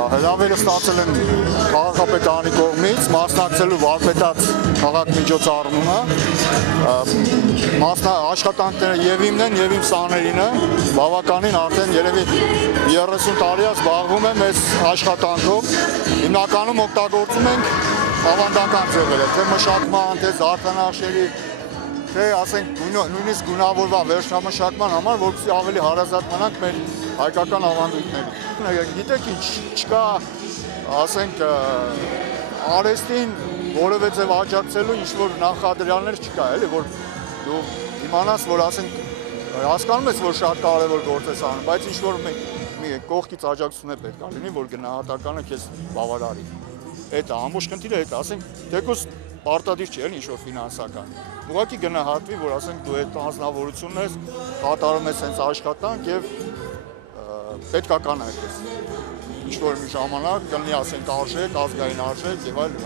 Հրավերը ստացել են քաղաքապետարանի կողմից, մասնակցելու վարպետաց քաղաք միջոցառումը, աշխատանքները եւ իմն են եւ իմ սաներինը, բավականին արդեն երևի 30 տարի է զբաղվում եմ այս աշխատանքով, հիմնականում օգտագործում ենք ավանդական ձևերը, թե մշակման, թե զարդանախշերի, թե ասենք նույնիսկ գունավորվա վերջնամշակման համար, որպեսզի ավելի հարազատ մնանք մեր հայկական ավանդույթներին։ Գիտեք ինչ, չկա, ասենք, արհեստին որևէ ձև աջակցելու ինչ-որ նախադրյալներ չկա, էլի, որ դու իմանաս, որ ասենք, հասկանում ես, որ շատ կարևոր գործ ես անում, բայց ինչ-որ մի կողքից աջակցություն է պետք է լինի, որ գնահատականը քեզ բավարարի։ Այդ է, ամբողջ խնդիրը այդ է, ասենք, թեկուզ պարտադիր չէ, ինչ-որ ֆինանսական։ Ուղղակի գնահատվի, որ ասենք դու այդ անձնավորությունն ես, կատարում ես հենց աշխատանք եւ պետք է կանայք ես։ Ինչ-որ մի ժամանակ կլինի, ասենք, արժեք, ազգային արժեք եւ այլն։